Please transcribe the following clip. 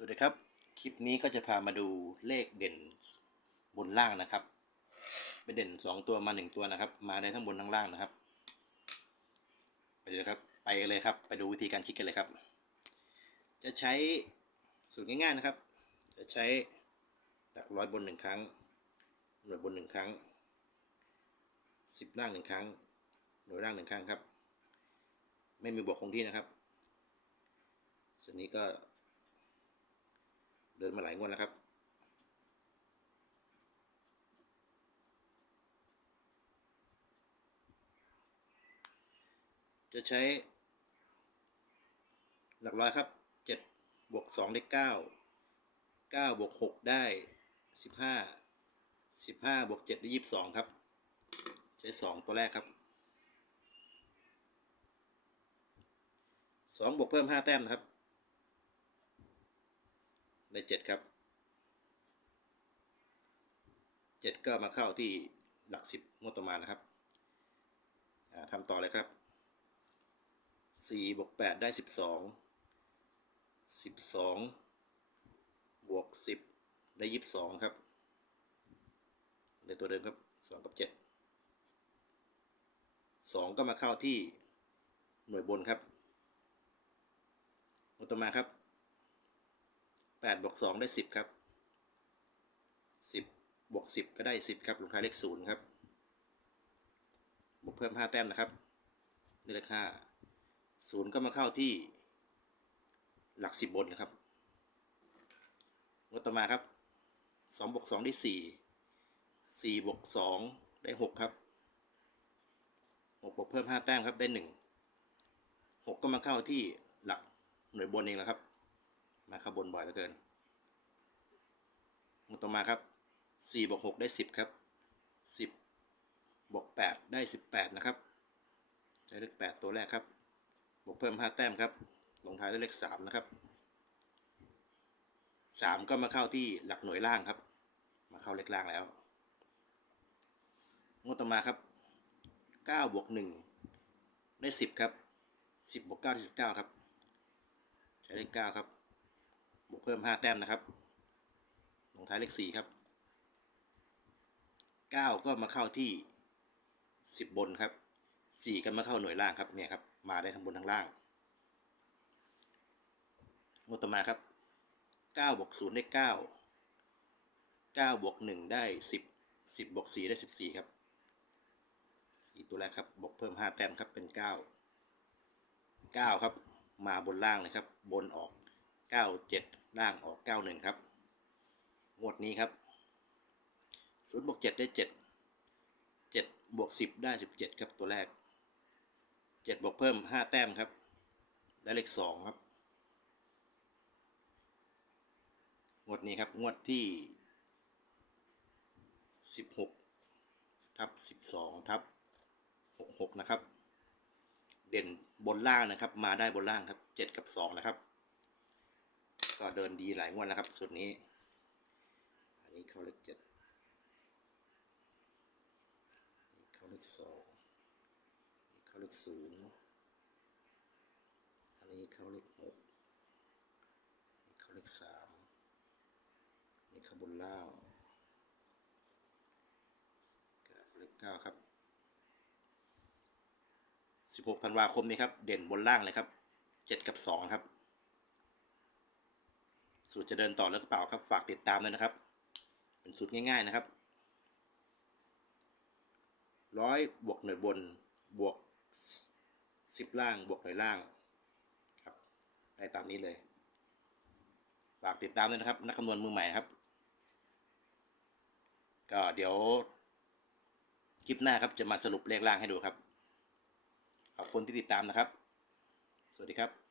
สวัสดีครับ คลิปนี้ก็จะพามาดูเลขเด่นบนล่างนะครับเป็นเด่นสองตัวมาหนึ่งตัวนะครับ มาได้ทั้งบนทั้งล่างนะครับ ไปเลยครับ ไปเลยครับ ไปดูวิธีการคิดกันเลยครับ จะใช้สูตรง่ายๆนะครับ จะใช้หลักร้อยบนหนึ่งครั้ง หน่วยบนหนึ่งครั้งสิบล่างหนึ่งครั้ง หน่วยล่างหนึ่งครั้งครับ ไม่มีบวกคงที่นะครับส่วนนี้ก็ เดินมาหลายงวดแล้วครับ จะใช้ หลักร้อยครับเจ็ดบวกสองได้เก้าเก้าบวกหกได้สิบห้าสิบห้าบวกเจ็ดได้ยี่สิบสองครับ ใช้สองตัวแรกครับสองบวกเพิ่มห้าแต้มนะครับ ได้เจ็ดครับเจ็ดก็มาเข้าที่หลักสิบงวดต่อมานะครับทำต่อเลยครับสี่บวกแปดได้สิบสองสิบสองบวกสิบได้ยี่สิบสองครับได้ตัวเดิมครับสองกับเจ็ดสองก็มาเข้าที่หน่วยบนครับงวดต่อมาครับ แปดบวกสองได้สิบครับสิบบวกสิบก็ได้สิบครับลงท้ายเลขศูนย์ครับบวกเพิ่มห้าแต้มนะครับนี่เลขห้าศูนย์ก็มาเข้าที่หลักสิบบนนะครับงวดต่อมาครับสองบวกสองได้สี่สี่บวกสองได้หกครับหกบวกเพิ่มห้าแต้มครับได้หนึ่งหกก็มาเข้าที่หลักหน่วยบนเองแหละครับ มาข้าบนบ่อยเหลือเกินงวดต่อมาครับสี่บวกหกได้สิบครับสิบบวกแปดได้สิบแปดนะครับใช้เลขแปดตัวแรกครับ บวกเพิ่มห้าแต้มครับ ลงท้ายด้วยเลขสามนะครับสามก็มาเข้าที่หลักหน่วยล่างครับ มาเข้าเลขล่างแล้วงวดต่อมาครับเก้าบวกหนึ่งได้สิบครับสิบบวกเก้าได้สิบเก้าครับ ใช้เลขเก้าครับ บวกเพิ่มห้าแต้มนะครับ ลงท้ายเลขสี่ครับเก้าก็มาเข้าที่สิบบนครับสี่ก็มาเข้าหน่วยล่างครับเนี่ยครับ มาได้ทั้งบนทั้งล่างงวดต่อมาครับเก้าบวกศูนย์ได้เก้าเก้าบวกหนึ่งได้สิบสิบบวกสี่ได้สิบสี่ครับสี่ตัวแรกครับบวกเพิ่มห้าแต้มครับเป็นเก้าเก้าครับ มาบนล่างเลยครับ บนออก 97ล่างออก 91 ครับ งวดนี้ครับ0บวก7ได้ 7 7บวก10 ได้ 17 ครับตัวแรก 7 บวกเพิ่ม 5 แต้มครับ ได้เลข 2 ครับ งวดนี้ครับ งวดที่ 16 ทับ 12 ทับ 66 นะครับ เด่นบนล่างนะครับ มาได้บนล่างครับเจ็ดกับสองนะครับ ก็เดินดีหลายงวดแล้วครับสุดนี้ อันนี้เข้าเลขเจ็ดนี่เข้าเลขสองนี่เข้าเลขศูนย์อันนี้เข้าเลขหกนี่เข้าเลขสามนี่เข้าบนล่างก็เข้าเลขเก้าครับ16ธันวาคมนี้ครับ เด่นบนล่างเลยครับ 7 กับ 2 ครับ สูตรจะเดินต่อหรือเปล่าครับ ฝากติดตามด้วยนะครับ เป็นสูตรง่าย ๆนะครับร้อยบวกหน่วยบนบวก10ล่างบวกหน่วยล่างครับได้ตามนี้เลย ฝากติดตามด้วยนะครับ นักคำนวณมือใหม่ครับ ก็เดี๋ยวคลิปหน้าครับจะมาสรุปเลขล่างให้ดูครับ ขอบคุณที่ติดตามนะครับ สวัสดีครับ